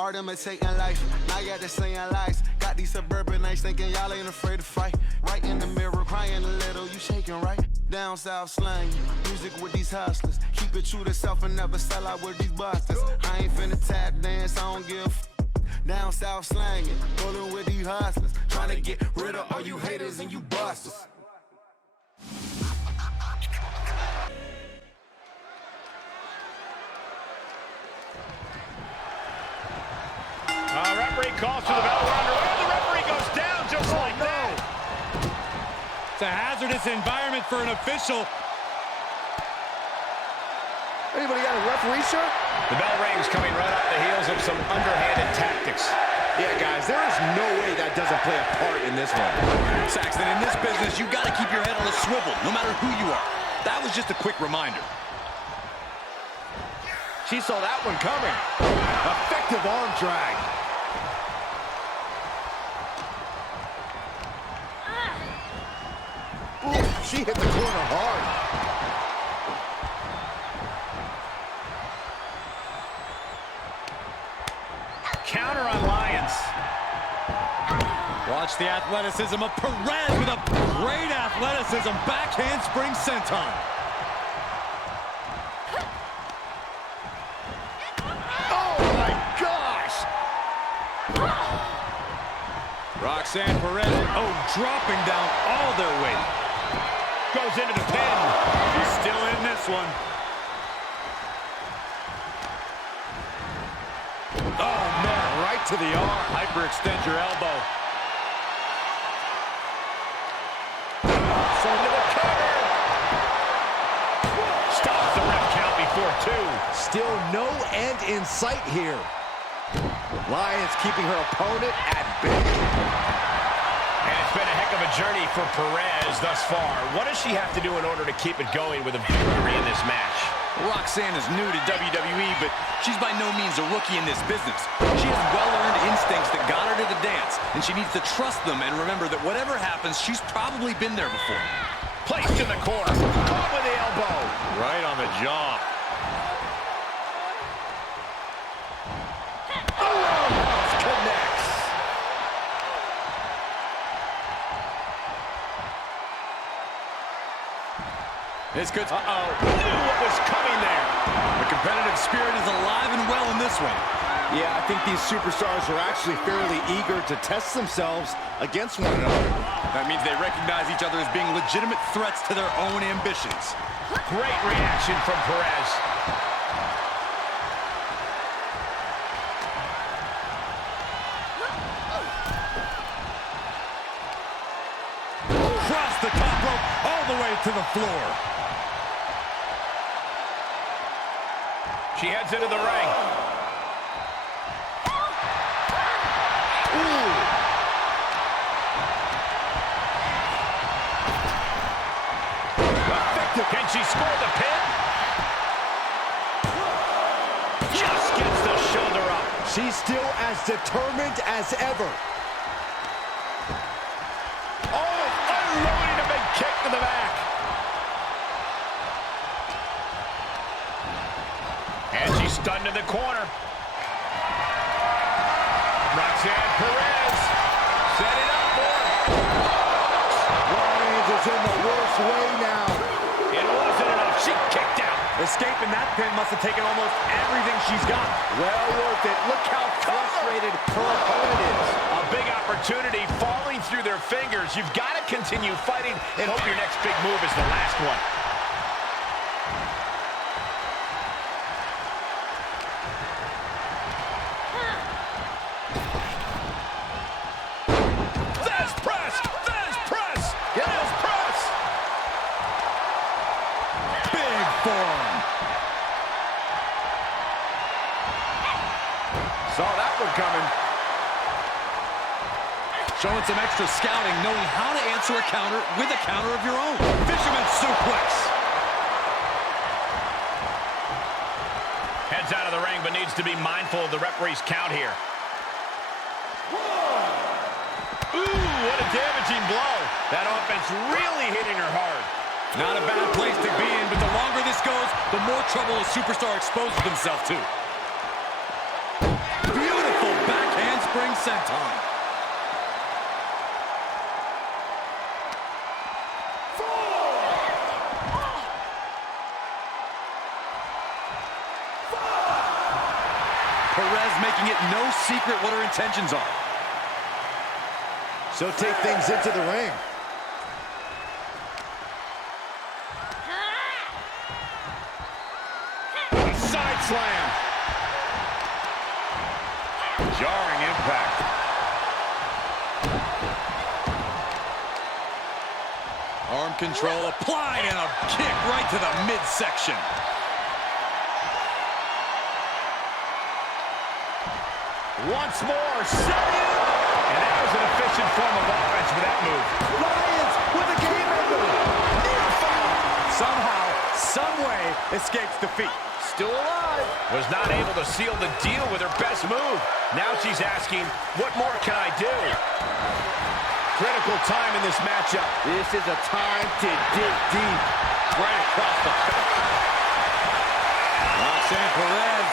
art imitating life. Now y'all just saying lies. Got these suburban nights thinking y'all ain't afraid to fight. Right in the mirror, crying a little, you shaking right. Down south slang, music with these hustlers. Keep it true to self and never sell out with these busters. I ain't finna tap dance, I don't give a f. Down south slanging, rolling with these hustlers. Trying to get rid of all you haters and you busters. Referee calls for the bell. We're underway. The referee goes down just like that. It's a hazardous environment for an official. Anybody got a referee shirt? The bell rings coming right off the heels of some underhanded tactics. Yeah, guys, there is no way that doesn't play a part in this one. Saxton, in this business, you got to keep your head on a swivel, no matter who you are. That was just a quick reminder. She saw that one coming. Effective arm drag. Ooh, she hit the corner hard. Counter on Lions. Watch the athleticism of Perez with a great athleticism. Backhand spring senton. Oh my gosh! Roxanne Perez, dropping down all their weight. Goes into the pin. She's still in this one. Oh man, right to the arm. Hyperextend your elbow. Into the cover. Stops the ref count before two. Still no end in sight here. Lions keeping her opponent at bay. And it's been a heck of a journey for Perez thus far. What does she have to do in order to keep it going with a victory in this match? Roxanne is new to WWE, but she's by no means a rookie in this business. She has well-earned instincts that got her to the dance, and she needs to trust them and remember that whatever happens, she's probably been there before. Placed in the corner. Caught with the elbow. Right on the jaw. Connects. This could... Knew what was coming there. The competitive spirit is alive and well in this one. Yeah, I think these superstars are actually fairly eager to test themselves against one another. That means they recognize each other as being legitimate threats to their own ambitions. Great reaction from Perez. Across the top rope, all the way to the floor. She heads into the ring. Ooh. Effective. Can she score the pin? Just gets the shoulder up. She's still as determined as ever. Oh, unloading a big kick to the back. And she's stunned in the corner. Roxanne Perez set it up for her. Lions is in the worst way now. It wasn't enough. She kicked out. Escaping that pin must have taken almost everything she's got. Well worth it. Look how frustrated her opponent is. A big opportunity falling through their fingers. You've got to continue fighting and hope your next big move is the last one. Saw that one coming. Showing some extra scouting, knowing how to answer a counter with a counter of your own. Fisherman suplex. Heads out of the ring, but needs to be mindful of the referee's count here. Ooh, what a damaging blow. That offense really hitting her hard. Not a bad place to be in, but the longer this goes, the more trouble a superstar exposes himself to. Beautiful handspring senton. Perez making it no secret what her intentions are. She'll take things into the ring. Side slam. Jarring impact. Arm control applied and a kick right to the midsection. Once more, set it! And that was an efficient form of offense with that move. Lions with a game ender. Near fall. Somehow, someway, escapes defeat. Still alive. Was not able to seal the deal with her best move. Now she's asking, what more can I do? Critical time in this matchup. This is a time to dig deep. Right across the face. Roxanne Perez.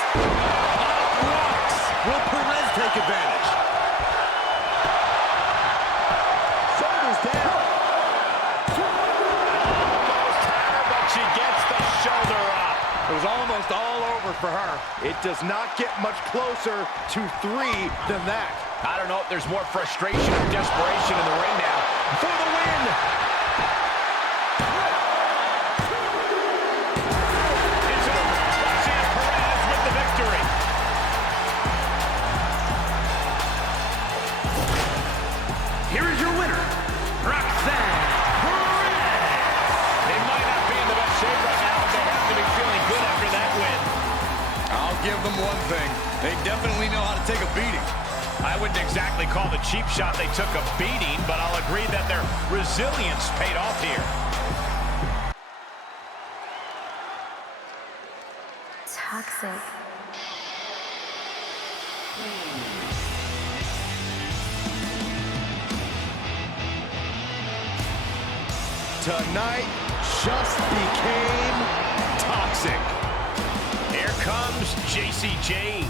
Rocks. Will Perez take advantage? Shoulders down. Almost had her, but she gets the shoulder up. It was almost all over for her. It does not get much closer to 3 than that. I don't know if there's more frustration or desperation in the ring now. For the win! It's over. Roxanne Perez with the victory. Here is your winner, Roxanne Perez. They might not be in the best shape right now, but they have to be feeling good after that win. I'll give them one thing. They definitely know how to take a beating. I wouldn't exactly call the cheap shot they took a beating, but I'll agree that their resilience paid off here. Toxic. Tonight just became toxic. Here comes JC Jane.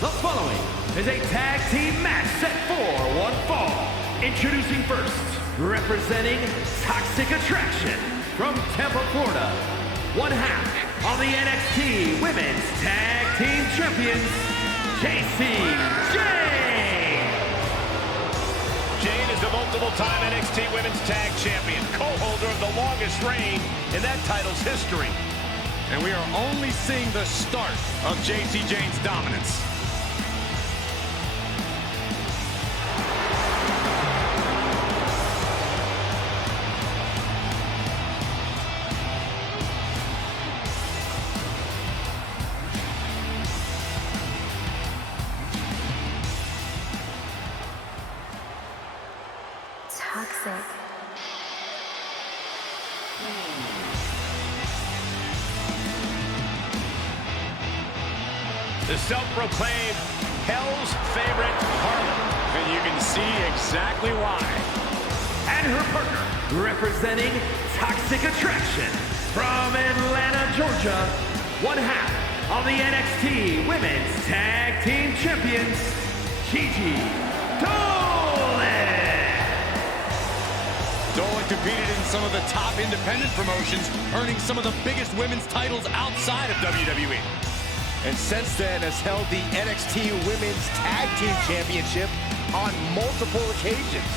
The following is a tag team match set for one fall. Introducing first, representing Toxic Attraction from Tampa, Florida, one half of the NXT Women's Tag Team Champions, JC Jane. Jane is the multiple-time NXT Women's Tag Champion, co-holder of the longest reign in that title's history. And we are only seeing the start of JC Jane's dominance. Toxic. The self-proclaimed Hell's favorite Harlem. And you can see exactly why. And her partner, representing Toxic Attraction from Atlanta, Georgia, one half of the NXT Women's Tag Team Champions, Gigi Dolan. Dolan competed in some of the top independent promotions, earning some of the biggest women's titles outside of WWE. And since then has held the NXT Women's Tag Team Championship on multiple occasions.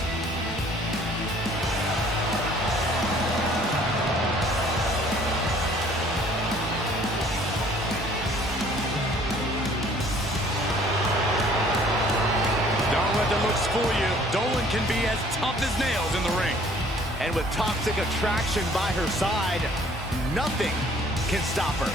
Don't let the looks fool you. Dolan can be as tough as nails in the ring. And with Toxic Attraction by her side, nothing can stop her.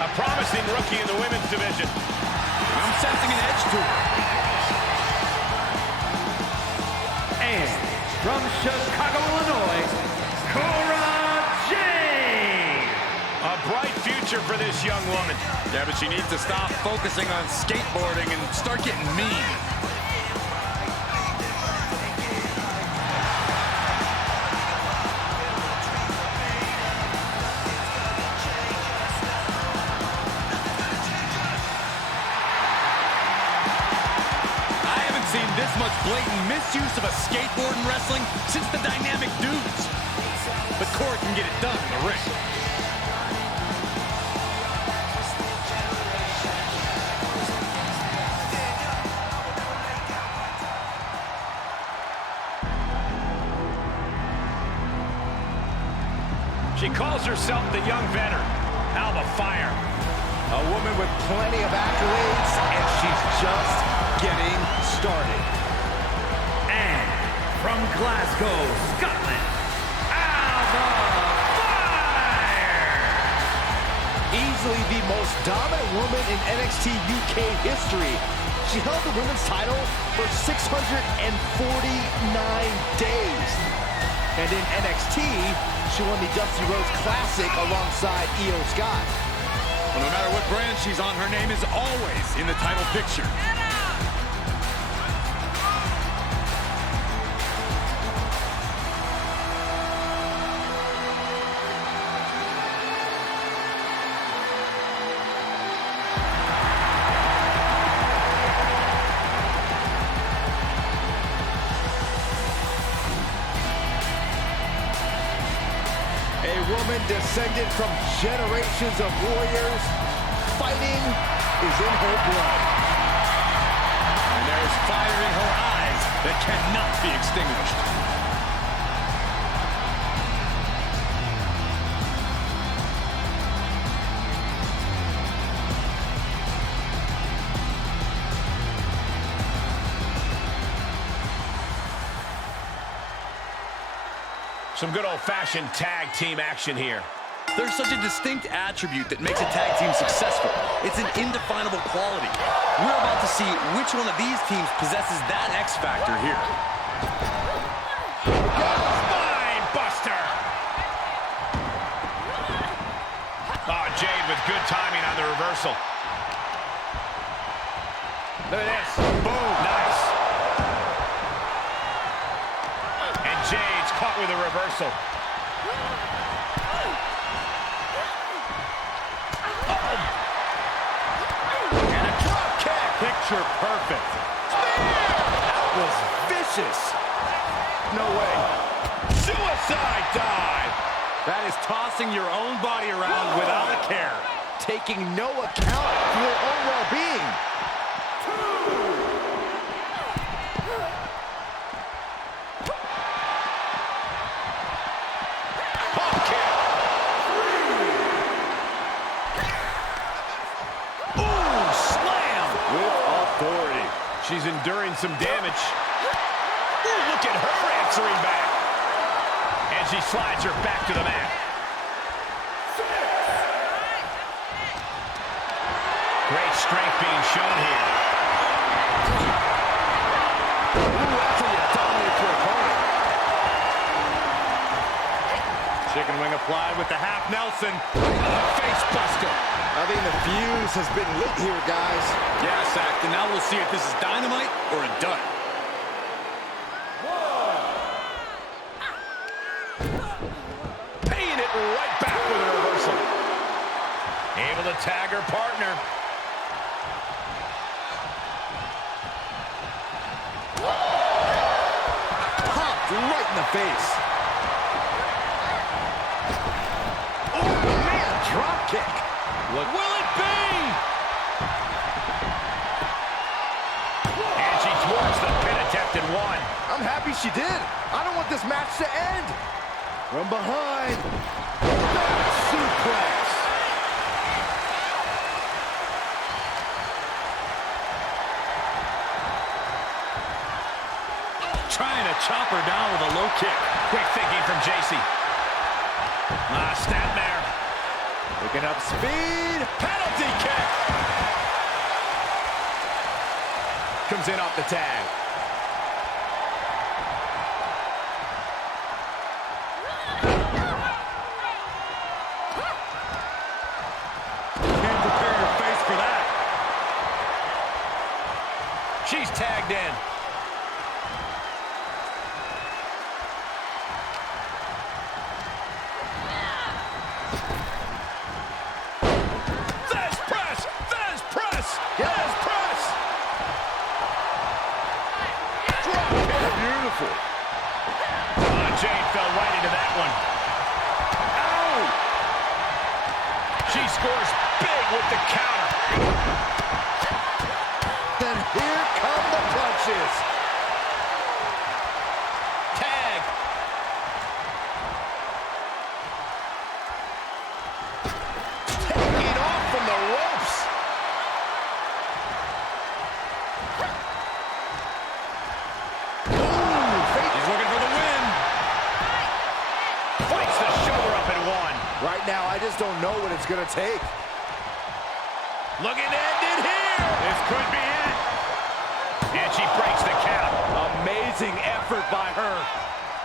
A promising rookie in the women's division. I'm sensing an edge to her. And from Chicago, Illinois, Cory. A bright future for this young woman. Yeah, but she needs to stop focusing on skateboarding and start getting mean. use of a skateboard in wrestling since the dynamic dudes. But Cory can get it done in the ring. She calls herself the young veteran. Alba Fire. A woman with plenty of accolades, and she's just getting started. And from Glasgow, Scotland, Alba Fire! Easily the most dominant woman in NXT UK history. She held the women's title for 649 days. And in NXT, she won the Dusty Rhodes Classic alongside Io Scott. Well, no matter what brand she's on, her name is always in the title picture. A woman descended from generations of warriors. Fighting is in her blood. And there's fire in her eyes that cannot be extinguished. Some good old-fashioned tag team action here. There's such a distinct attribute that makes a tag team successful. It's an indefinable quality. We're about to see which one of these teams possesses that X factor here. Spine buster! Oh, Jade with good timing on the reversal. Look at this. Boom. Nice. And Jade's caught with a reversal. And a drop kick. Picture perfect. That was vicious. No way. Suicide dive. That is tossing your own body around without a care. Taking no account for your own well-being. She's enduring some damage. Ooh, look at her answering back. And she slides her back to the mat. Great strength being shown here. Ooh, that's how you dominate your opponent. Chicken wing applied with the half Nelson. Face buster. I think the fuse has been lit here, guys. Yeah, Zach, and now we'll see if this is dynamite or a dud. Paying it right back with a reversal. Able to tag her partner. Popped right in the face. Oh, man, drop kick. What will it be? And she thwarts the pin attempt and won. I'm happy she did. I don't want this match to end. From behind. Back suplex. Trying to chop her down with a low kick. Quick thinking from JC. Snap there. Picking up speed. Penalty kick. Comes in off the tag. Can't prepare your face for that. She's tagged in. powerful. Jade fell right into that one. Ow! She scores big with the counter. Then here come the punches. Tag. Taking off from the ropes. He's looking for the win. Fights the shoulder up and one. Right now, I just don't know what it's going to take. Looking to end it here. This could be it. And she breaks the count. Amazing effort by her.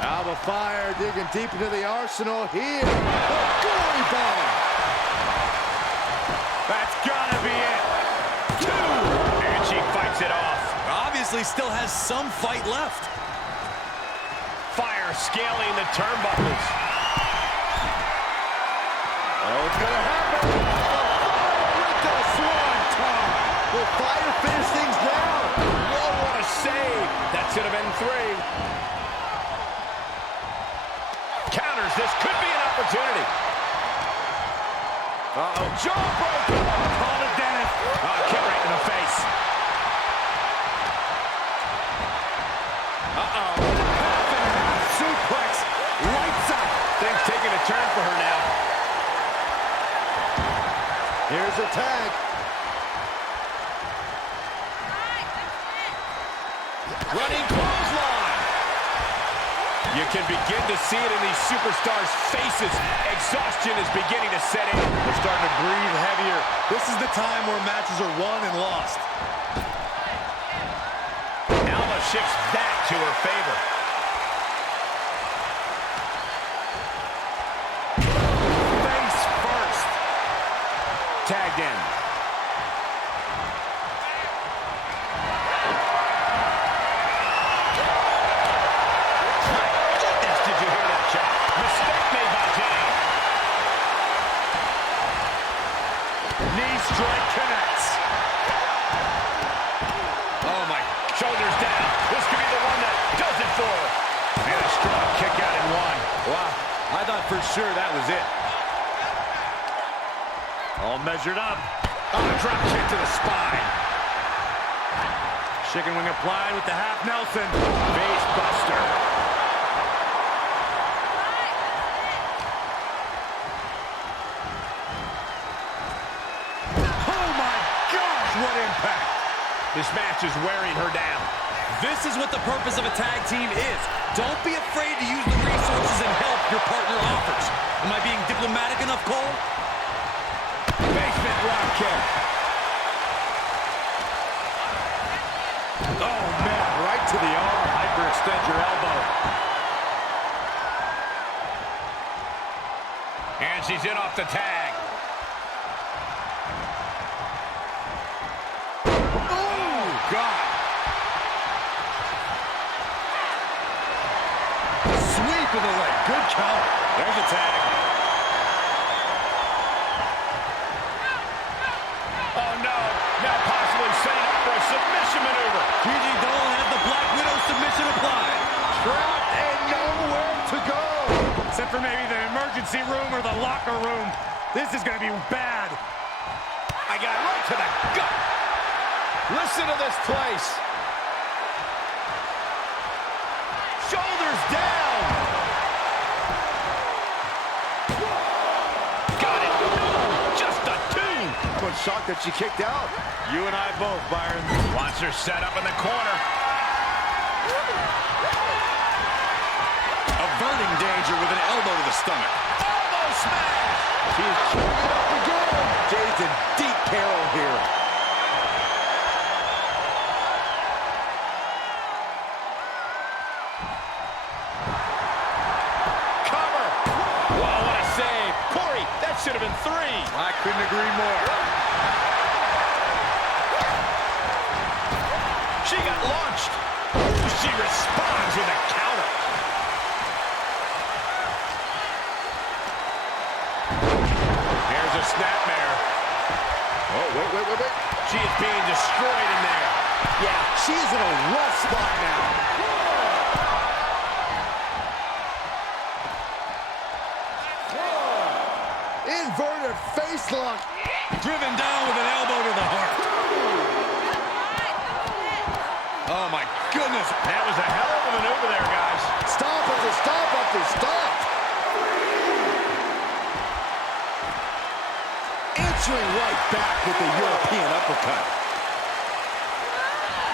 Alba Fire digging deep into the arsenal here. The Cory bomb. That's gotta be it. 2. And she fights it off. Obviously still has some fight left. Fire scaling the turnbuckles. Oh, it's gonna happen. With the swanton. Will Fire finish things now? Whoa, what a save. That should have been 3. Counters. This could be an opportunity. Uh-oh. Jawbreaker. Call it Dennis. Kick right in the face. Uh-oh. Suplex. Lights out. Things taking a turn for her now. Here's a tag. Running clothesline. You can begin to see it in these superstars' faces. Exhaustion is beginning to set in. They're starting to breathe heavier. This is the time where matches are won and lost. Alba shifts that to her favor. Face first. Tagged in. Strike connects. Oh my, shoulders down. This could be the one that does it for her. And a strong kick out in 1. Wow, I thought for sure that was it. All measured up. Oh, a drop kick to the spine. Chicken wing applied with the half Nelson. Face buster. What impact. This match is wearing her down. This is what the purpose of a tag team is. Don't be afraid to use the resources and help your partner offers. Am I being diplomatic enough, Cole? Basement rock kick. Oh, man, right to the arm. Hyperextend your elbow. And she's in off the tag. God. Sweep of the leg. Good count. There's a tag. Oh, no. Now possibly setting up for a submission maneuver. Gigi Dolan had the Black Widow submission applied. Trapped and nowhere to go. Except for maybe the emergency room or the locker room. This is going to be bad. I got right to the gut. Listen to this place. Shoulders down. Got it. Just a 2. I'm shocked that she kicked out. You and I both, Byron. Wants her set up in the corner. Averting danger with an elbow to the stomach. Elbow smash. She's chewing it up again. Jade's in deep peril here. Cory, that should have been 3. I couldn't agree more. She got launched. She responds with a counter. Here's a snapmare. Oh, wait. She is being destroyed in there. Yeah, she is in a rough spot now. Inverted face lock. Driven down with an elbow to the heart. Oh, my goodness. That was a hell of a maneuver there, guys. Stop after stop after stop. Answering right back with the European uppercut.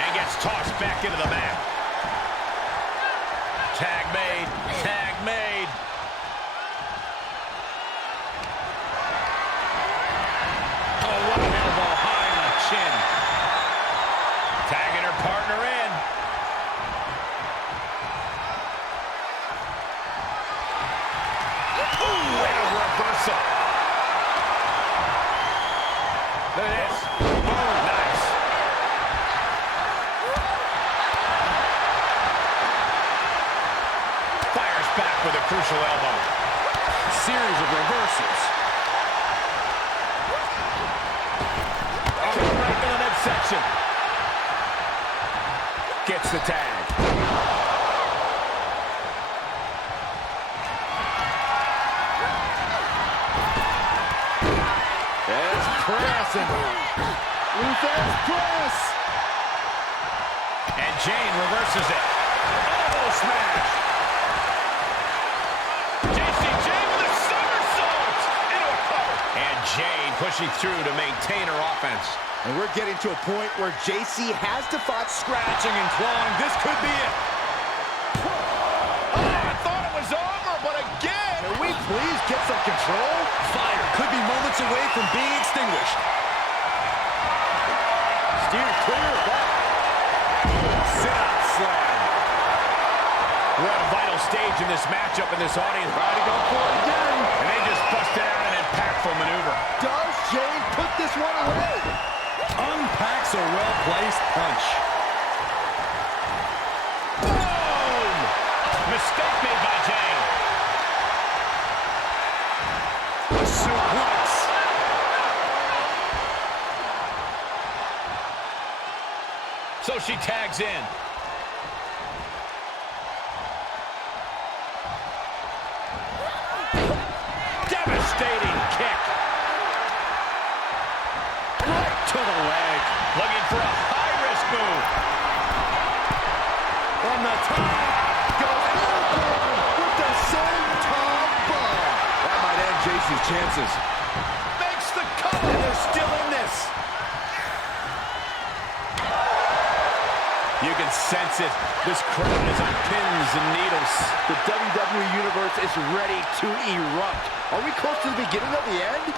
And gets tossed back into the mat. Tag made. Tag made. Oh, what an elbow high on the chin. Tagging her partner in. Ooh, and a reversal. Look at this. Oh, nice. Fires back with a crucial elbow. Series of reversals. Oh, right in the midsection. Gets the tag. It's pressing. Luther's press. And Jane reverses it. Elbow smash. Jane with a somersault into a cover. And Jane pushing through to maintain her offense. And we're getting to a point where JC has to fight Scratching and clawing. This could be it. Oh, I thought it was over, but again. Can we please get some control? Fire could be moments away from being extinguished. Steer clear of that. Sit-out slam. We're at a vital stage in this matchup, and this audience Try to go for it again. and they just busted out an impactful maneuver. Does Jane put this one away? Unpacks a well-placed punch. Boom! Mistake made by Jane. Suplex. So she tags in. Devastating kick. Right to the leg. Looking for a high-risk move. From the top. Goes with the senton bomb. That might end JC's chances. Makes the cover. And they're still in this. You can sense it. This crowd is on pins and needles. The WWE Universe is ready to erupt. Are we close to the beginning of the end?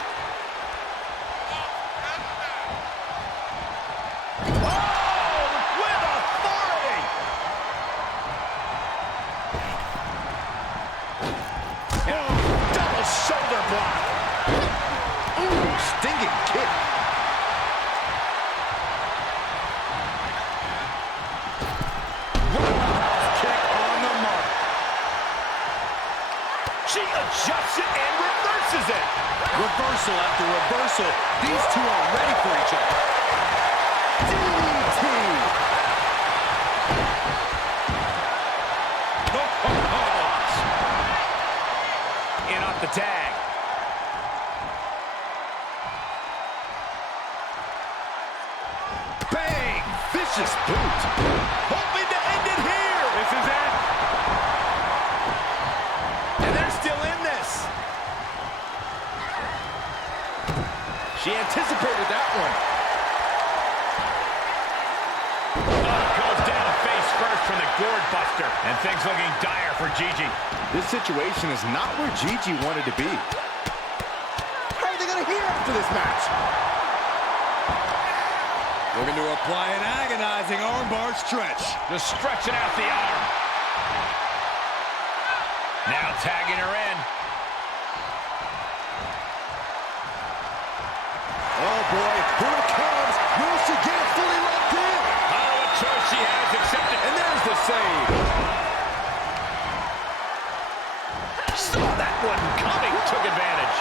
Oh, with authority. Double shoulder block. Ooh, stinging kick. Kick on the mark. She adjusts it and reverses it. Reversal after reversal. These two are ready for each other. DDT. In off the tag. Bang! Vicious boot. Hoping to end it here. This is it. And they're still in this. She anticipated that one. Goes down face first from the gourd buster. And things looking dire for Gigi. This situation is not where Gigi wanted to be. How are they going to hear after this match? Looking to apply an agonizing armbar stretch. Just stretching out the arm. Now tagging her in. Oh boy, here it comes. Will she get it fully locked in? I don't know what choice she has except to... And there's the save. Saw that one coming. Took advantage.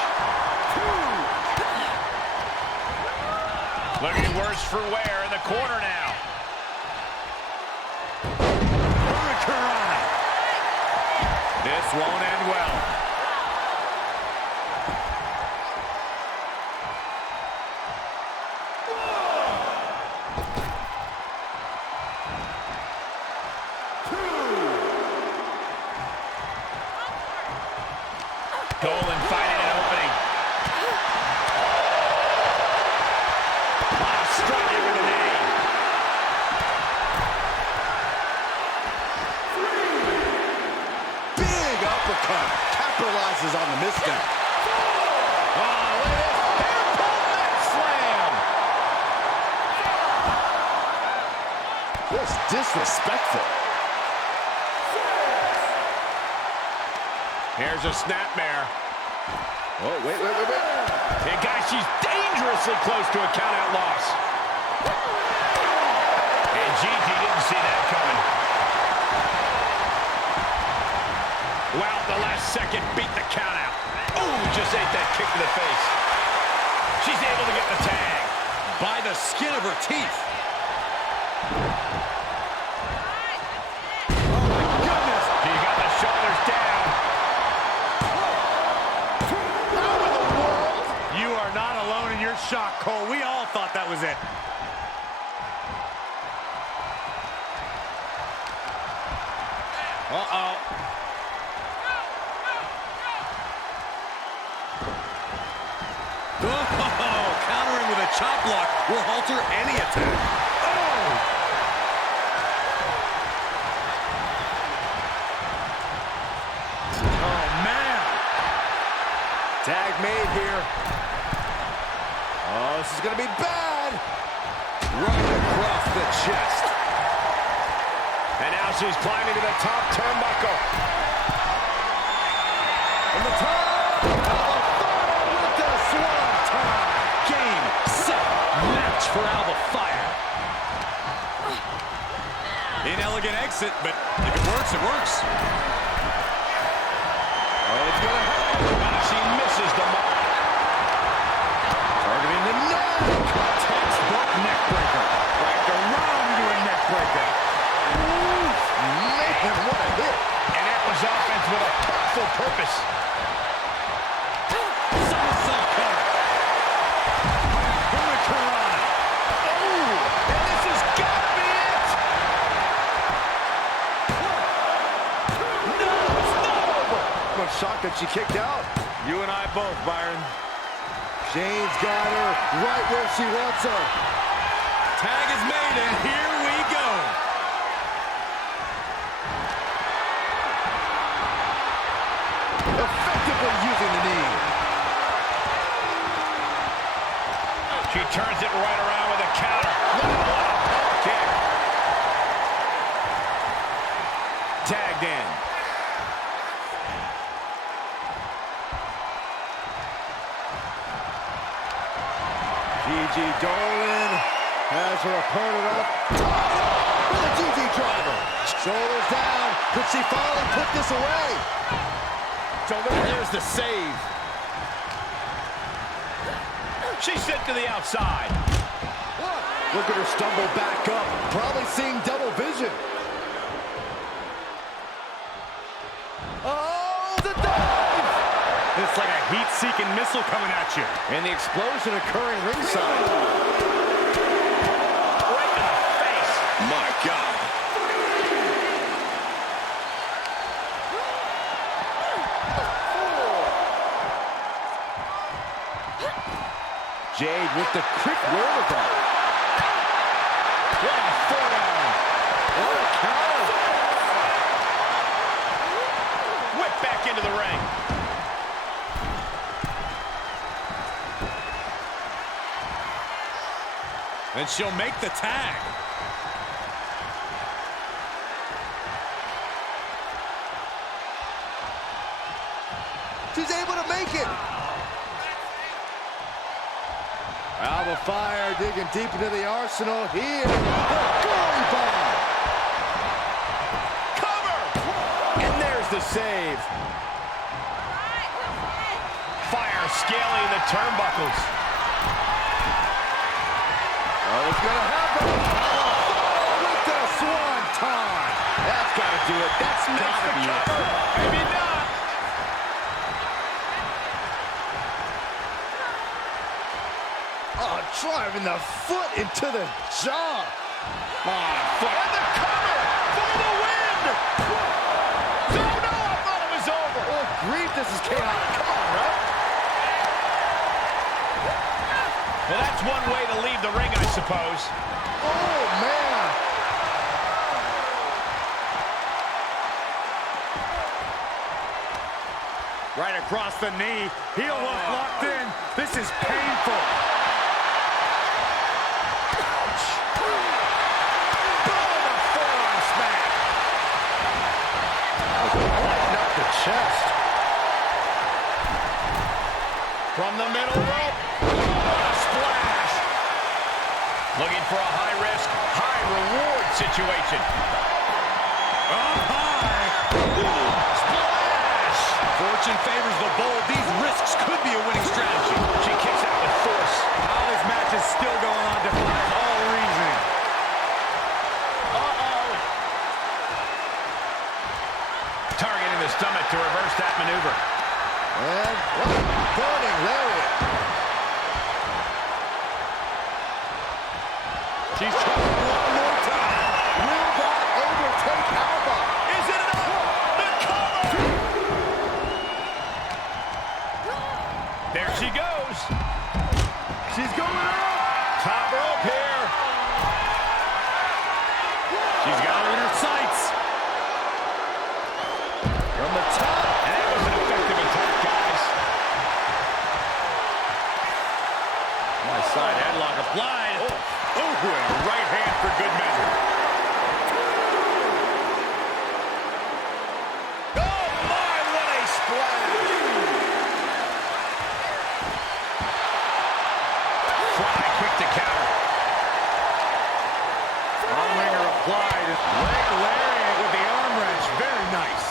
Looking worse for wear in the corner now. Hurricane. This won't end well. Golan finding an opening. Oh, struck it with a knee. Big uppercut. Capitalizes on the misstep. Oh, look at this. Hair-pulled neck slam. Just disrespectful. Here's a snapmare. Oh, wait. And guys, she's dangerously close to a count-out loss. And Gigi didn't see that coming. Wow, the last second beat the count-out. Ooh, just ate that kick to the face. She's able to get the tag. By the skin of her teeth. Oh, my goodness. She got the shoulders down. You are not alone in your shock, Cole. We all thought that was it. Uh-oh. Oh, countering with a chop block will halter any attack. Oh, man. Tag made here. Oh, this is going to be bad. Right across the chest. And now she's climbing to the top turnbuckle. From the top. With the swanton. Game, set, match for Alba Fire. Inelegant exit, but if it works, it works. Oh, it's going to happen. She misses the mark. Targeting the neck. Textbook neck breaker. Wrapped around into a neck breaker. Ooh, man, what a hit. And that was offense with a full purpose. Somersault cutter. Hurricane. Oh, and this has got to be it. No, it's not over. I'm shocked that she kicked out. You and I both, Byron. Shane's got her right where she wants her. Tag is made, and here we go. Effectively using the knee. She turns it right around with a counter. Wow, kick. Tagged in. Gigi Dolan has her opponent up. With a GG driver. Shoulders down. Could she finally put this away? So there's the save. She's sent to the outside. Look at her stumble back up. Probably seeing double vision. Oh, the dive! It's like a heat-seeking missile coming at you. And the explosion occurring ringside. Right in the face. My God. Jade with the quick wherewithal. What a forearm. What a counter. Whip back into the ring. And she'll make the tag. She's able to make it. Alba Fire digging deep into the arsenal here. The Cory bomb. Cover. And there's the save. Fire scaling the turnbuckles. Oh, it's gonna happen. Oh, with the swanton. That's gotta do it. That's gotta be it. Maybe not. Oh, driving the foot into the jaw. Foot. And the cover for the win. No, I thought it was over. Oh, grief, the this is chaotic. Come on, Ref. Well, that's one way to leave the ring, I suppose. Oh, man. Right across the knee. Heel hook locked in. This is painful. Ouch. Oh, the forearm smack. Lighten up the chest. From the middle rope. Oh, splash. Looking for a high-risk, high-reward situation. Up high. Splash. Fortune favors the bold. These risks could be a winning strategy. She kicks out with force. How this match is still going on defies all reasoning. Uh-oh. Targeting the stomach to reverse that maneuver. And burning lariat. She's trying one more time. Will that overtake powerbomb? Is it enough? The cover! There she goes. She's going up. Top rope here. She's got her in her sights. From the top. And that was an effective attack, guys. Nice side headlock applied. Oh, and a right hand for good measure. Oh, my, what a splash. Fly, quick to counter. Arm wringer applied. Leg lariat with the arm wrench. Very nice.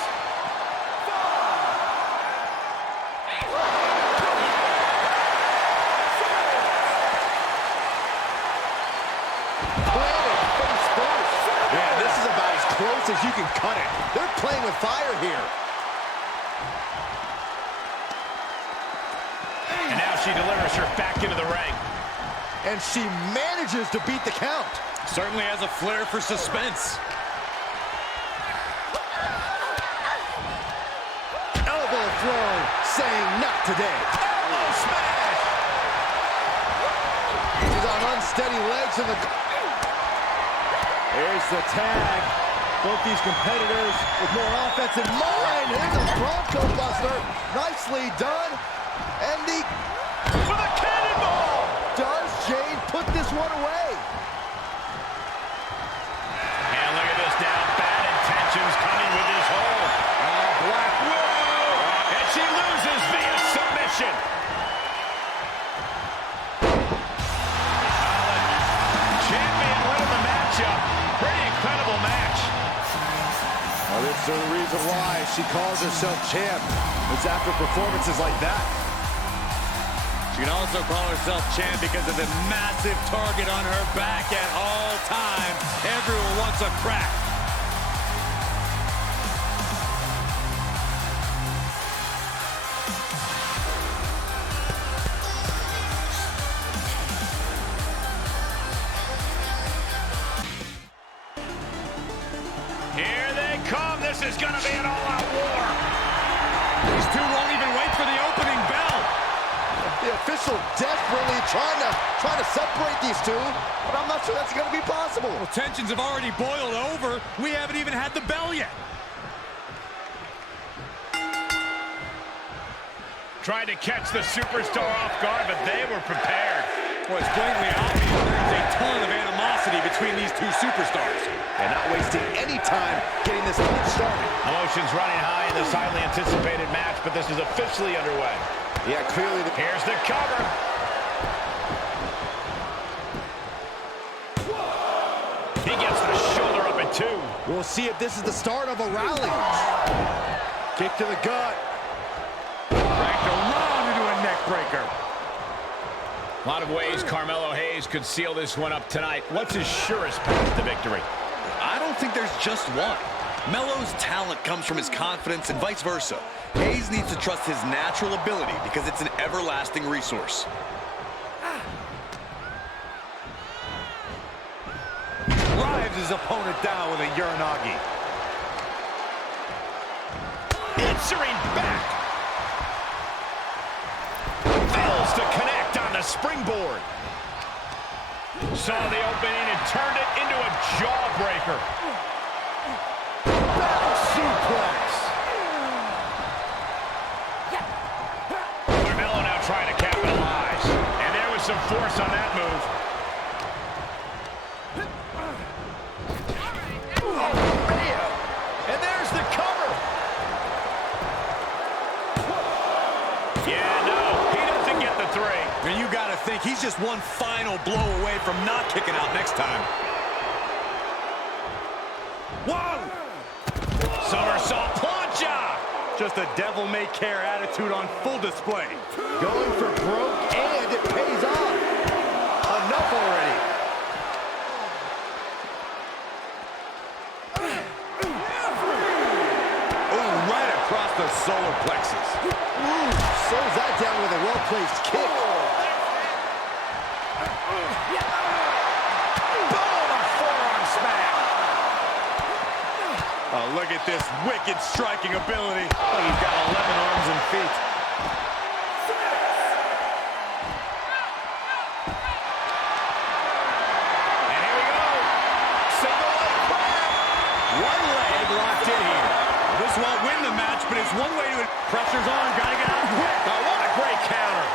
Yeah, this is about as close as you can cut it. They're playing with fire here. And now she delivers her back into the ring. And she manages to beat the count. Certainly has a flair for suspense. Elbow thrown, saying not today. Elbow smash. She's on unsteady legs in the... Here's the tag. Both these competitors with more offense in mind. Here's a Bronco Buster. Nicely done. And the... With a cannonball. Does Jade put this one away? And look at this now. Bad intentions coming with his hold. Black Whoa. And she loses via submission. Champion winning the matchup. Pretty incredible match. Well, this is the reason why she calls herself champ. It's after performances like that. She can also call herself champ because of the massive target on her back at all times. Everyone wants a crack. Here they come. This is going to be an all-out war. These two won't even wait for the opening bell. The official desperately trying to separate these two, but I'm not sure that's going to be possible. Well, tensions have already boiled over. We haven't even had the bell yet. Tried to catch the superstar off guard, but they were prepared. Well, it's blatantly obvious there's a ton of animosity between these two superstars. And not wasting any time getting this match started. Emotions running high in this highly anticipated match, but this is officially underway. Yeah, clearly. Here's the cover. He gets the shoulder up in two. We'll see if this is the start of a rally. Kick to the gut. Cranked around into a neck breaker. A lot of ways Carmelo Hayes could seal this one up tonight. What's his surest path to victory? I don't think there's just one. Melo's talent comes from his confidence and vice versa. Hayes needs to trust his natural ability because it's an everlasting resource. Drives his opponent down with a Uranagi. Answering back. springboard. Saw the opening and turned it into a jawbreaker. Back suplex. Carmelo now trying to capitalize. And there was some force on that move. Oh, man. And there's the cover. Yeah, no, he doesn't get the three. And you got to think he's just one final blow away from not kicking out next time. Whoa! Somersault plancha! Just a devil-may-care attitude on full display. Going for broke, and it pays off. Enough already. Oh, right across the solar plexus. Slows that down with a well-placed kick. Boom! A forearm smack! Oh, look at this wicked striking ability. Oh, he's got 11 arms and feet. And here we go! Single leg crab! One leg locked in here. This won't win the match, but it's one way to it. Pressure's on, gotta get out quick. Oh, what a great counter!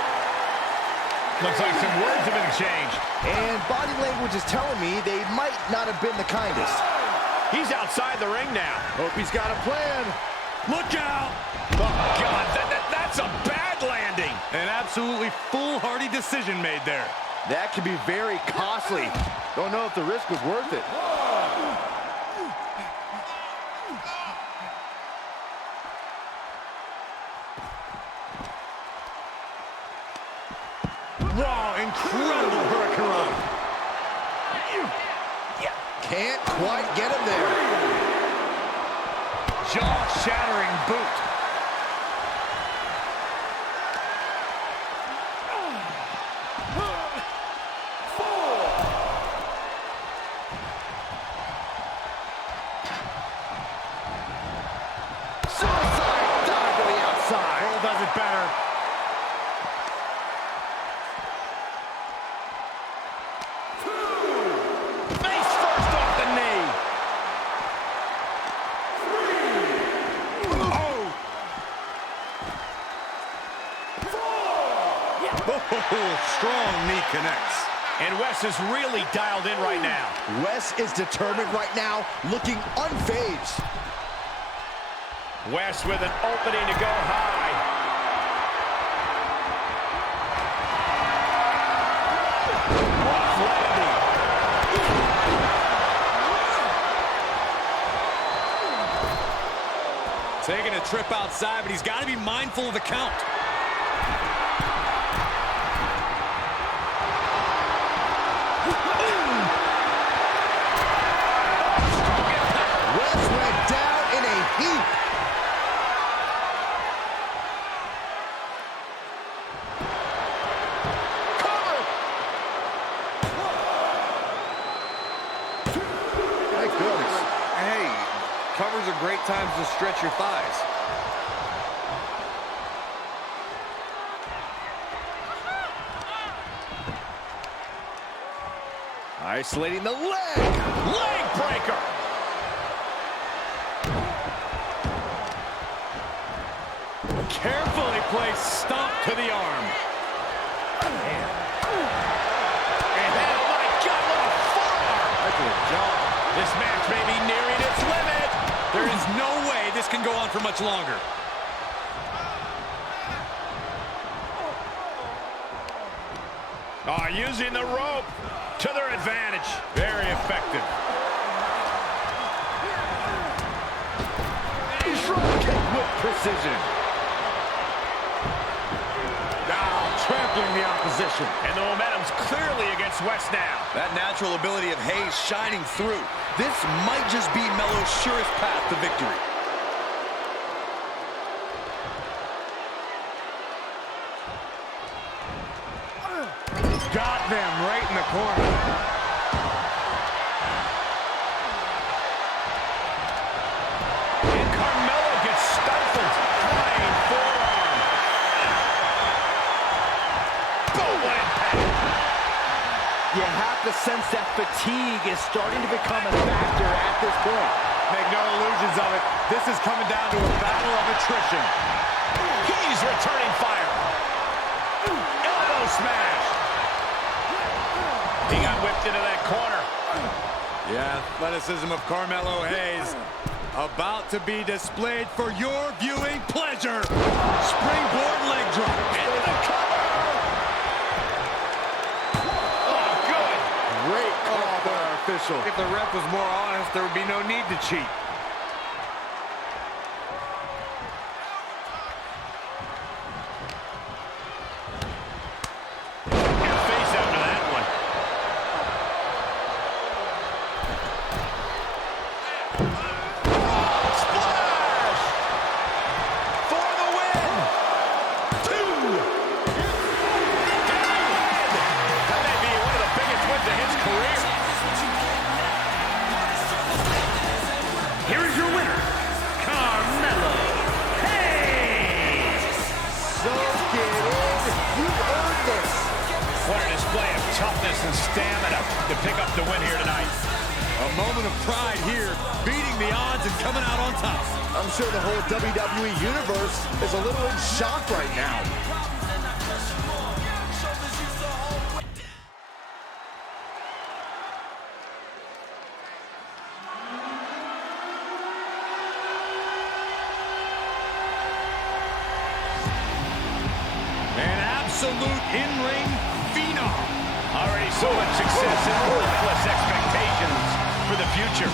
Looks like some words have been exchanged. And body language is telling me they might not have been the kindest. He's outside the ring now. Hope he's got a plan. Look out! Oh, God, that's a bad landing. An absolutely foolhardy decision made there. That could be very costly. Don't know if the risk was worth it. Wow, incredible hurricanrana. Can't quite get him there. Jaw-shattering boot. Suicide dive to the outside. Cole does it better. Face first off the knee. Oh, strong knee connects. And Wes is really dialed in right now. Wes is determined right now, looking unfazed. Wes with an opening to go high. Rough landing. Taking a trip outside, but he's got to be mindful of the count. Wes went down in a heap. Cover. Thank goodness. Hey, covers are great times to stretch your thighs. Isolating the leg. Leg breaker. Carefully placed stomp to the arm. And oh my God, what a forearm. That's a jaw. This match may be nearing its limit. There is no way this can go on for much longer. Oh, using the rope to their advantage. Very effective. Drop kick with precision. Now trampling the opposition. And the momentum's clearly against Wes now. That natural ability of Hayes shining through. This might just be Melo's surest path to victory. Got them right in the corner. And Carmelo gets stifled. Flying forearm. Boom, what impact. to sense that fatigue is starting to become a factor at this point. Make no illusions of it. This is coming down to a battle of attrition. He's returning fire. Elbow smash. He got whipped into that corner. The athleticism of Carmelo Hayes about to be displayed for your viewing pleasure. Springboard leg drop. Into the cover. Oh, good. Great call by our official. If the ref was more honest, there would be no need to cheat. Face out to that one. Splash! For the win! 2! That may be one of the biggest wins of his career. Here is your winner, Carmelo Hayes. Soak it in. You earned this. What a display of toughness and stamina to pick up the win here tonight. A moment of pride here, beating the odds and coming out on top. I'm sure the whole WWE Universe is a little in shock right now. An absolute in-ring phenom. Already so much success and worthless expectations for the future.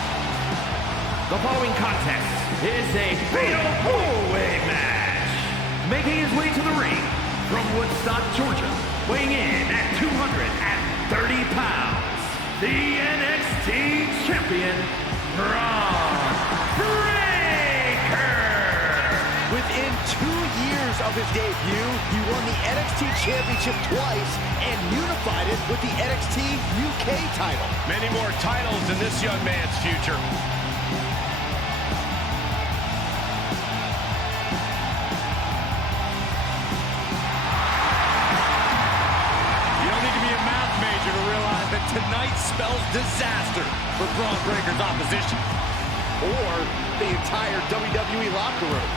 The following contest is a fatal four-way match. Making his way to the ring from Woodstock, Georgia, weighing in at 230 pounds, the NXT champion, Braun Breaker. Within 2 years of his debut, he won the NXT Championship twice and unified it with the NXT UK title. Many more titles in this young man's future. You don't need to be a math major to realize that tonight spells disaster for Braun Breaker's opposition. Or the entire WWE locker room.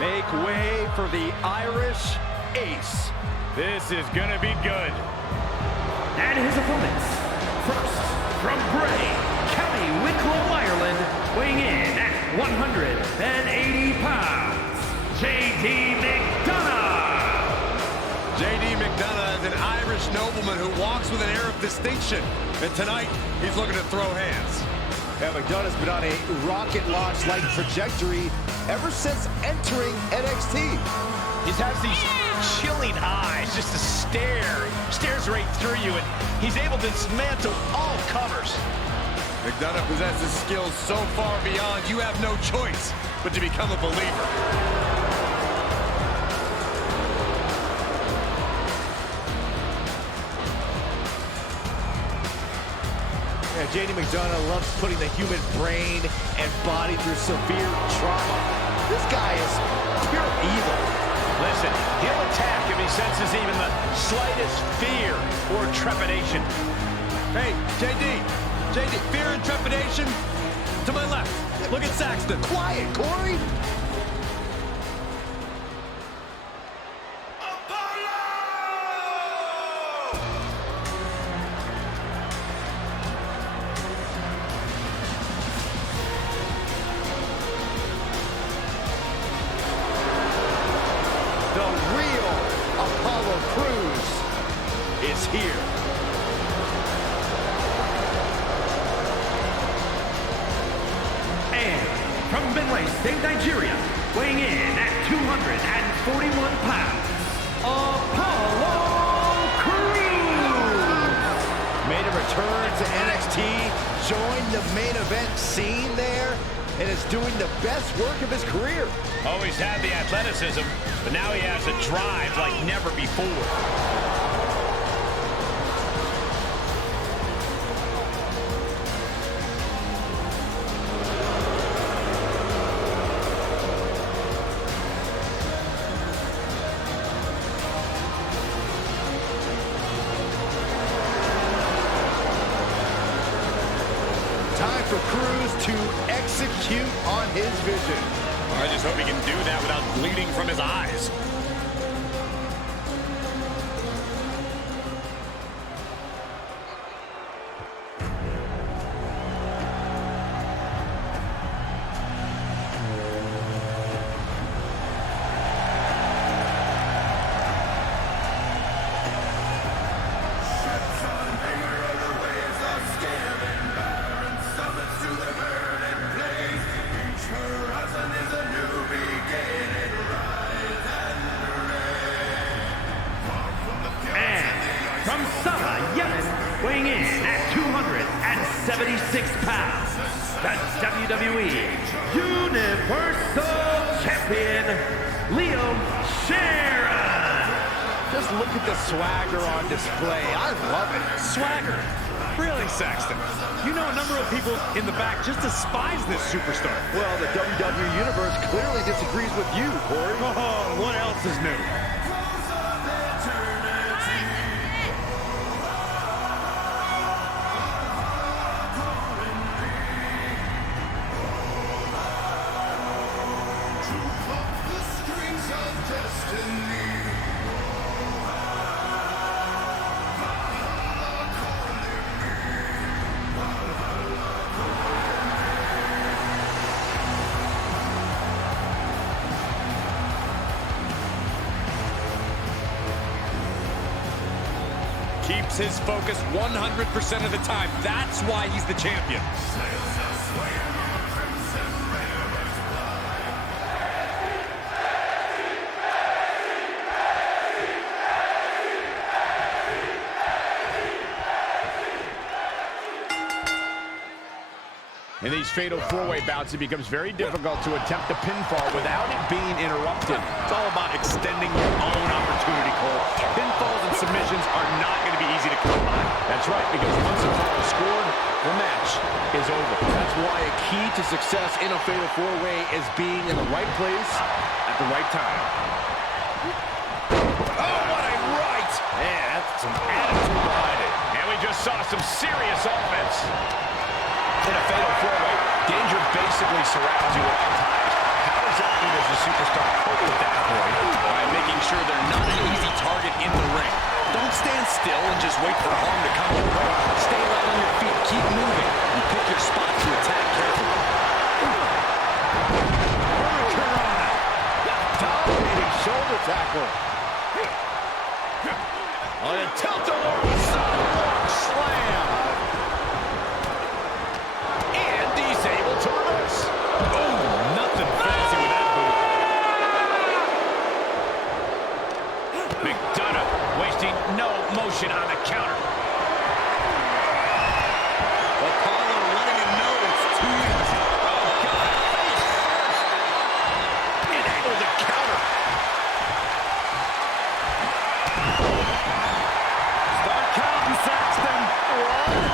Make way for the Irish Ace. This is gonna be good. And his opponents, first from Bray, County Wicklow, Ireland, weighing in at 180 pounds, JD McDonough. JD McDonough is an Irish nobleman who walks with an air of distinction. And tonight, he's looking to throw hands. Yeah, McDonough's been on a rocket launch-like trajectory ever since entering NXT. He has these chilling eyes, just a stare. Stares right through you, and he's able to dismantle all covers. McDonough possesses skills so far beyond, you have no choice but to become a believer. Yeah, JD McDonough loves putting the human brain and body through severe trauma. This guy is pure evil. Listen, he'll attack if he senses even the slightest fear or trepidation. Hey, JD, fear and trepidation. To my left, look at Saxton. Quiet, Cory. Is here. And from Benue State, Nigeria, weighing in at 241 pounds, Apollo Crews. Made a return to NXT, joined the main event scene there, and is doing the best work of his career. Always had the athleticism, but now he has a drive like never before. to execute on his vision. I just hope he can do that without bleeding from his eyes. Weighing in at 276 pounds, the WWE Universal Champion, Sharon. Just look at the swagger on display. I love it. Swagger? Really, Saxton? You know a number of people in the back just despise this superstar. Well, the WWE Universe clearly disagrees with you, Corey. Oh, what else is new? Keeps his focus 100% of the time. That's why he's the champion. In these fatal four-way bouts, it becomes very difficult to attempt a pinfall without it being interrupted. It's all about extending your own opportunity, Cole. Pinfalls and submissions are not going to be easy to come by. That's right, because once a foul is scored, the match is over. That's why a key to success in a fatal four-way is being in the right place at the right time. Oh, what a right! Man, that's some attitude behind it. And we just saw some serious offense. In a fatal four-way, danger basically surrounds you at all times. How does that mean as a superstar cope with that point? By making sure they're not an easy target in the ring. Don't stand still and just wait for harm to come your way. Stay light on your feet, keep moving, and pick your spot to attack carefully. Dominating shoulder tackle. On a tilt-a-whirl sidewalk slam. And he's able to reverse. Oh, nothing fancy with that boot. McDonough wasting no motion on the counter. Apollo letting him know it's too easy. Oh, God, face first. And able to counter. Start counting, Saxton. 1,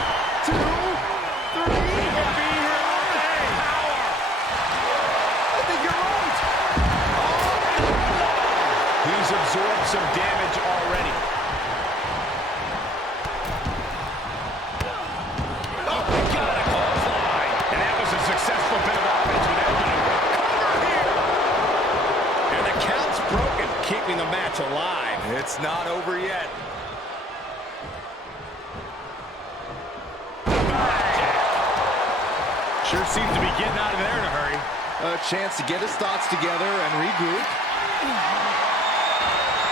2, 3. He'll be here all day. Power. I think you're right. He's absorbed some damage already. Oh, God, a clothesline. And that was a successful bit of offense with that one. Cover here. And the count's broken, keeping the match alive. It's not over yet. Sure seems to be getting out of there in a hurry. A chance to get his thoughts together and regroup.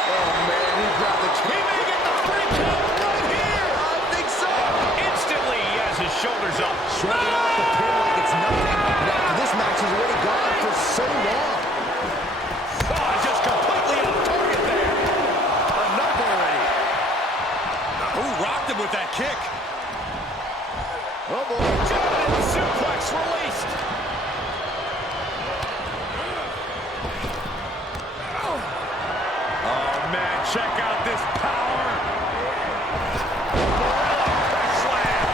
Oh, man, he grabbed the He may get the free count right here. I think so. Instantly, he has his shoulders up. Shrugging off the pin like it's nothing. And after this match is already gone for so long. Oh, just completely off target there. Enough already. Who rocked him with that kick? Oh, boy. German suplex released. Oh, man, check out this power. Slam.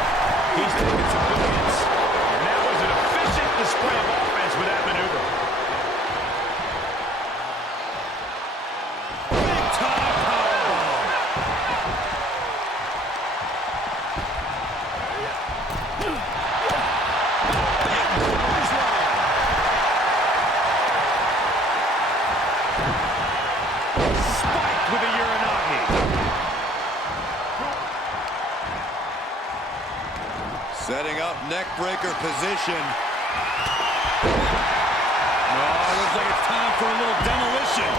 He's taking some good hits. And that was an efficient display of offense with that maneuver. Big time powerbomb. Setting up neck breaker position. Oh, looks like it's time for a little demolition.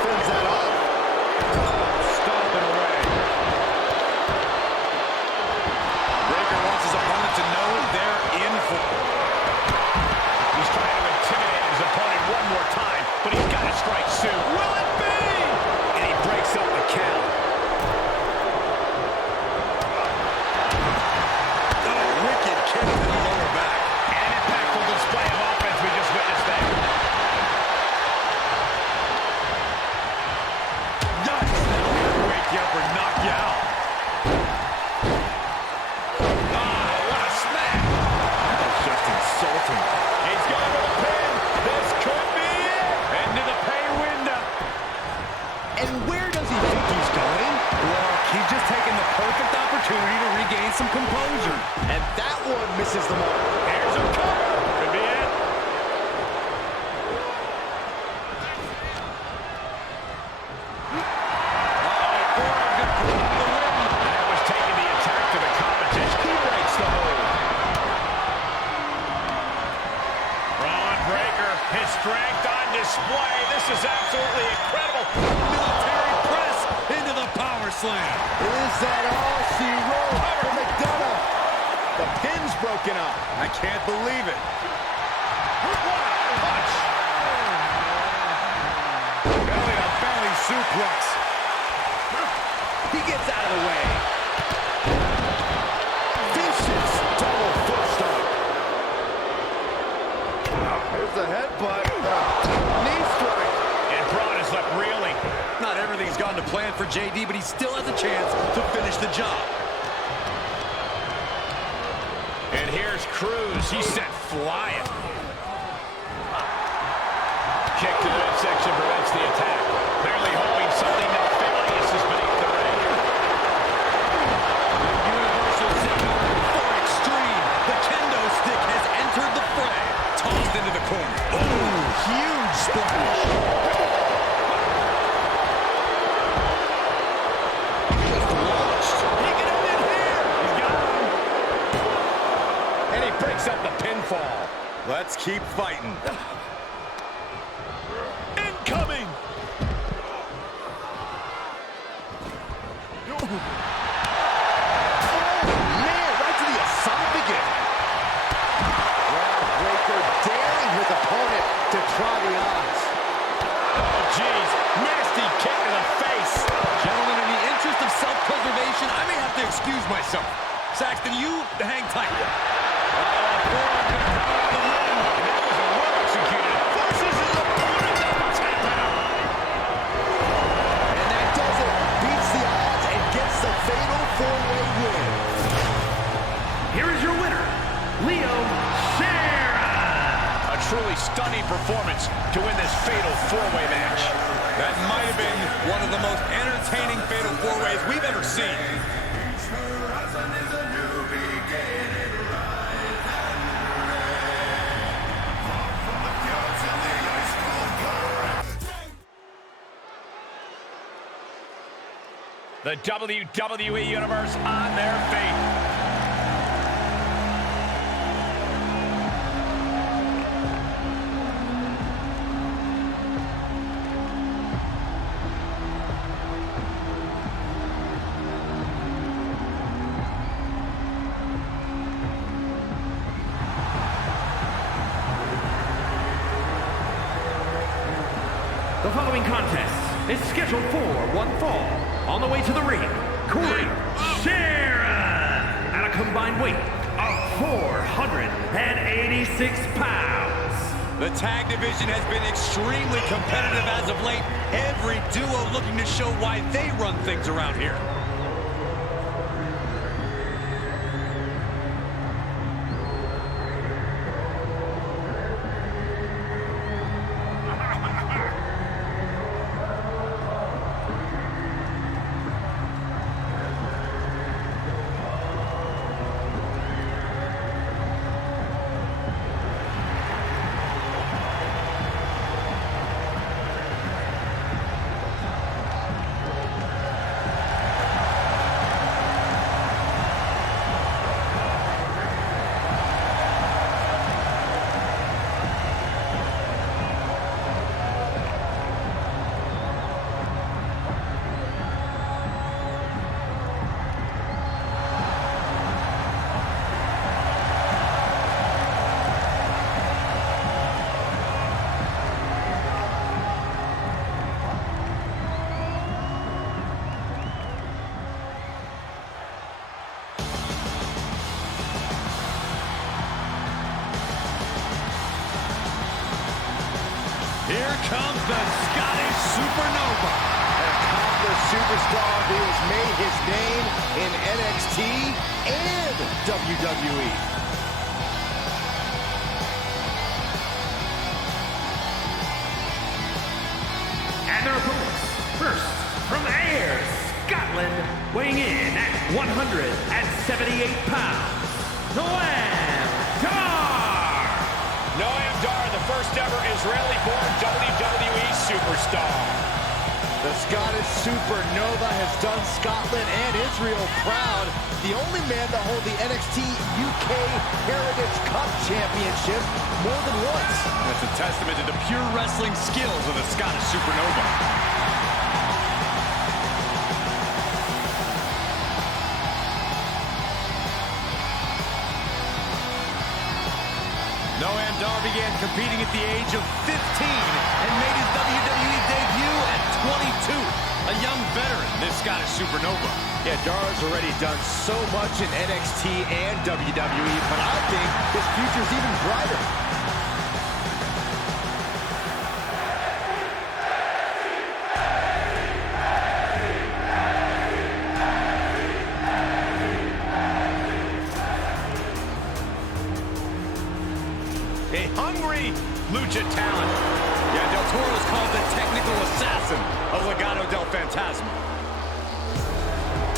Turns that off. Stomping away. Breaker wants his opponent to know they're in for it. He's trying to intimidate his opponent one more time, but he's got to strike soon. Will it be? And he breaks up the count. Wicked kick to the lower back. And an impactful display of offense we just witnessed there. Yikes! That'll wake you up or knock you out. What a smack. That's just insulting. He's going for the pin. This could be it. Into the pay window. And where does he think he's going? Look, he's just taking the perfect opportunity to regain some composure. And that one misses the mark. Here's a cover. Could be it. That was taking the attack to the competition. He breaks the hold. Braun Breaker, his strength on display. This is absolutely incredible. Military press into the power slam. Is that all she wrote for McDonough? The pin's broken up. I can't believe it. Punch. Belly-to-belly suplex. He gets out of the way. Vicious double foot stomp. Here's the headbutt. Knee strike. And Braun is left reeling. Not everything's gone to plan for JD, but he still has a chance to finish the job. And here's Cruz. He's sent flying. Kick to the midsection prevents the attack. Clearly hoping something nefarious is beneath the ring. Universal signal for extreme. The kendo stick has entered the fray. Tossed into the corner. Ooh, huge splash. Just launched. He can end it here. He's got him. And he breaks up the pinfall. Let's keep fighting. Incoming. Man, right to the esophagus. Breaker daring his opponent to try the odds. Oh, jeez. Nasty kick to the face. Gentlemen, in the interest of self-preservation, I may have to excuse myself. Saxton, you hang tight. And that does it. Beats the odds and gets the fatal four-way win. Here is your winner, Sharon. A truly stunning performance to win this fatal four-way match. That might have been one of the most entertaining fatal four-ways we've ever seen. The WWE Universe on their feet. The following contest is scheduled for one fall. On the way to the ring, Cory, Sharon, at a combined weight of 486 pounds. The tag division has been extremely competitive as of late. Every duo looking to show why they run things around here. Here comes the Scottish Supernova. An accomplished superstar who has made his name in NXT and WWE. And their opponents, first, from Ayr, Scotland, weighing in at 178 pounds, Noam Dar! Noam Dar, the first ever Israeli-born WWE superstar. The Scottish Supernova has done Scotland and Israel proud. The only man to hold the NXT UK Heritage Cup Championship more than once. That's a testament to the pure wrestling skills of the Scottish Supernova. Noam Dar began competing at the age of 15 and made his WWE debut at 22. A young veteran, this Scottish Supernova. Yeah, Dar's already done so much in NXT and WWE, but I think his future's even brighter. A hungry lucha talent. Yeah, Del Toro is called the technical assassin of Legado del Fantasma.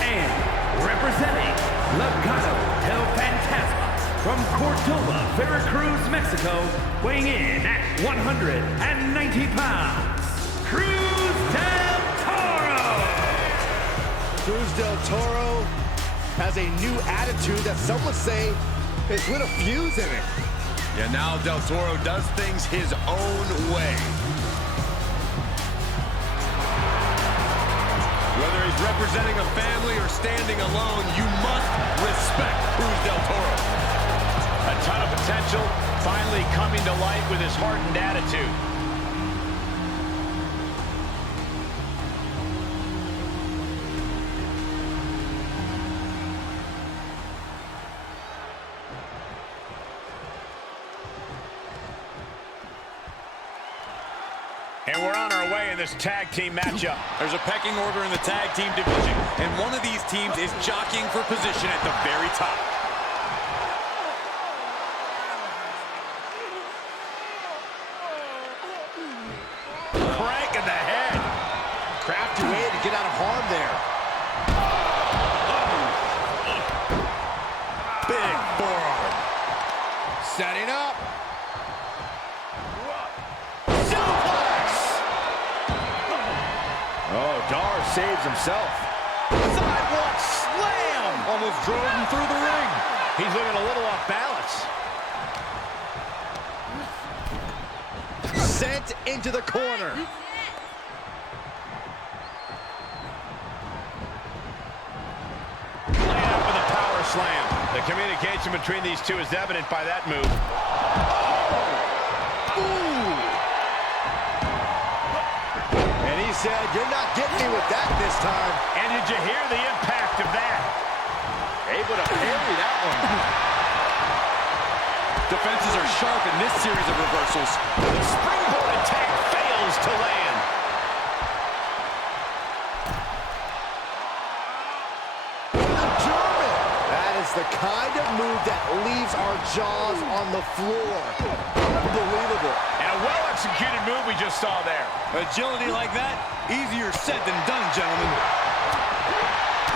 And representing Legado del Fantasma from Cordoba, Veracruz, Mexico, weighing in at 190 pounds, Cruz del Toro! Cruz del Toro has a new attitude that some would say is with a fuse in it. Yeah, now Del Toro does things his own way. Whether he's representing a family or standing alone, you must respect Cruz del Toro. A ton of potential, finally coming to light with his hardened attitude. And we're on our way in this tag team matchup. There's a pecking order in the tag team division, and one of these teams is jockeying for position at the very top. Crank in the head. Crafty way to get out of harm there. Big forearm. Setting up. Oh, Dar saves himself. Sidewalk slam! Almost drove him through the ring. He's looking a little off balance. Sent into the corner. Laying up with a power slam. The communication between these two is evident by that move. And he said, "You're not getting me with that this time." And did you hear the impact of that? Able to parry that one. Defenses are sharp in this series of reversals. The springboard attack fails to land. German. That is the kind of move that leaves our jaws on the floor. Unbelievable. And a well-executed move we just saw there. Agility like that, easier said than done, gentlemen.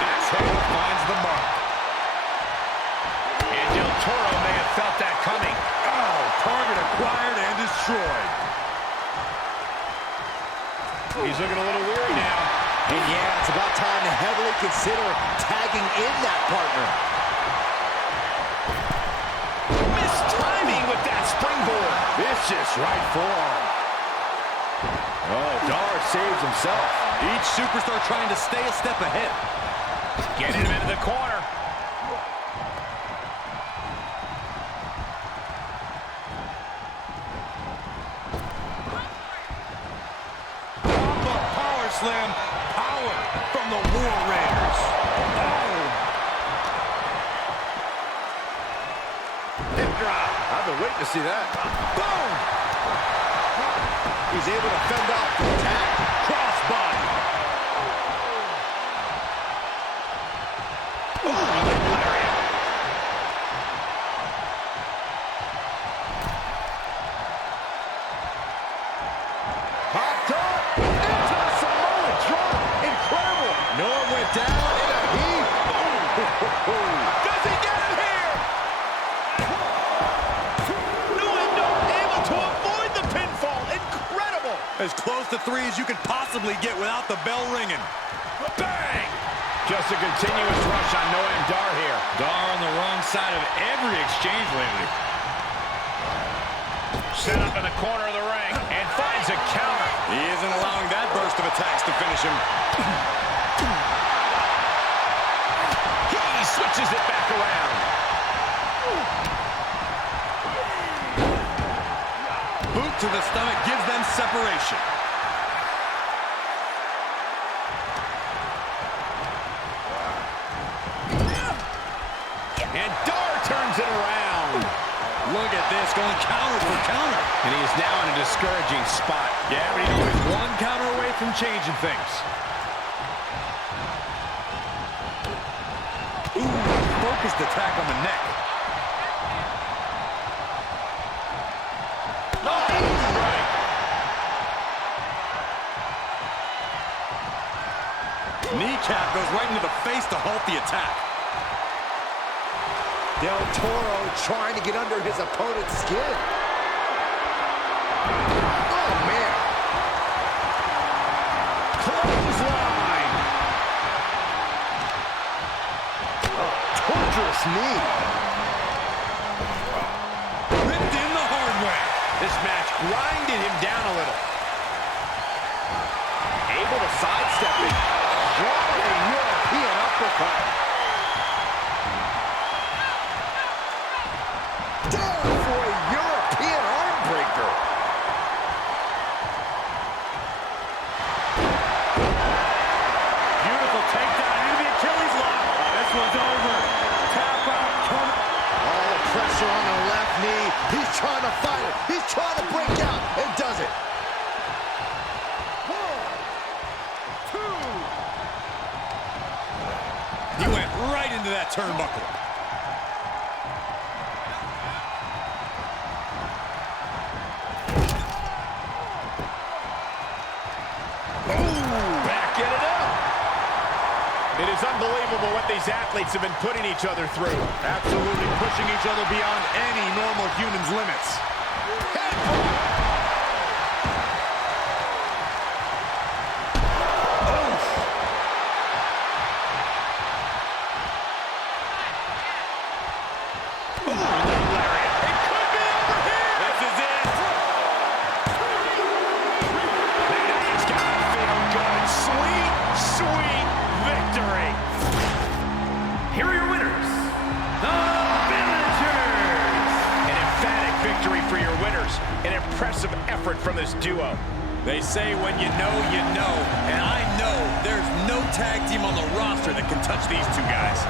Axe handle finds the mark. And Del Toro may have felt that coming. Oh, target acquired and destroyed. He's looking a little weary now. And yeah, it's about time to heavily consider tagging in that partner. Missed timing with that springboard. Vicious right forearm. Oh, Dar saves himself. Each superstar trying to stay a step ahead. Getting him into the corner. Power slam, power from the War Raiders. Oh. Hip drop. I've been waiting to see that. Boom! He's able to fend off the attack. Crossbody. Popped up into the Samoan drop. Incredible. Noah went down in a heap. Does he get it here? Able to avoid the pinfall. Incredible. As close to 3 as you could possibly get without the bell ringing. Bang! Just a continuous rush on Noah and Dar here. Dar on the wrong side of every exchange lately. Set up in the corner of the ring and finds a counter. He isn't allowing that burst of attacks to finish him. He switches it back around. Boot to the stomach gives them separation. And Dar turns it around. Look at this, going counter for counter. And he is now in a discouraging spot. Yeah, but he's always one counter away from changing things. Ooh, focused attack on the neck. Right. Kneecap goes right into the face to halt the attack. Del Toro trying to get under his opponent's skin. Oh, man. Clothesline. Oh, torturous knee. Ripped in the hard way. This match grinded him down a little. Able to sidestep it. Flying European uppercut. Down for a European arm breaker. Beautiful takedown into the Achilles lock. This one's over. Tap out, come. All the pressure on the left knee. He's trying to fight it. He's trying to break out and does it. 1, 2. He went right into that turnbuckle. Backing it up. It is unbelievable what these athletes have been putting each other through. Absolutely pushing each other beyond any normal human's limits. Here are your winners, the Villagers. An emphatic victory for your winners. An impressive effort from this duo. They say when you know, and I know there's no tag team on the roster that can touch these two guys.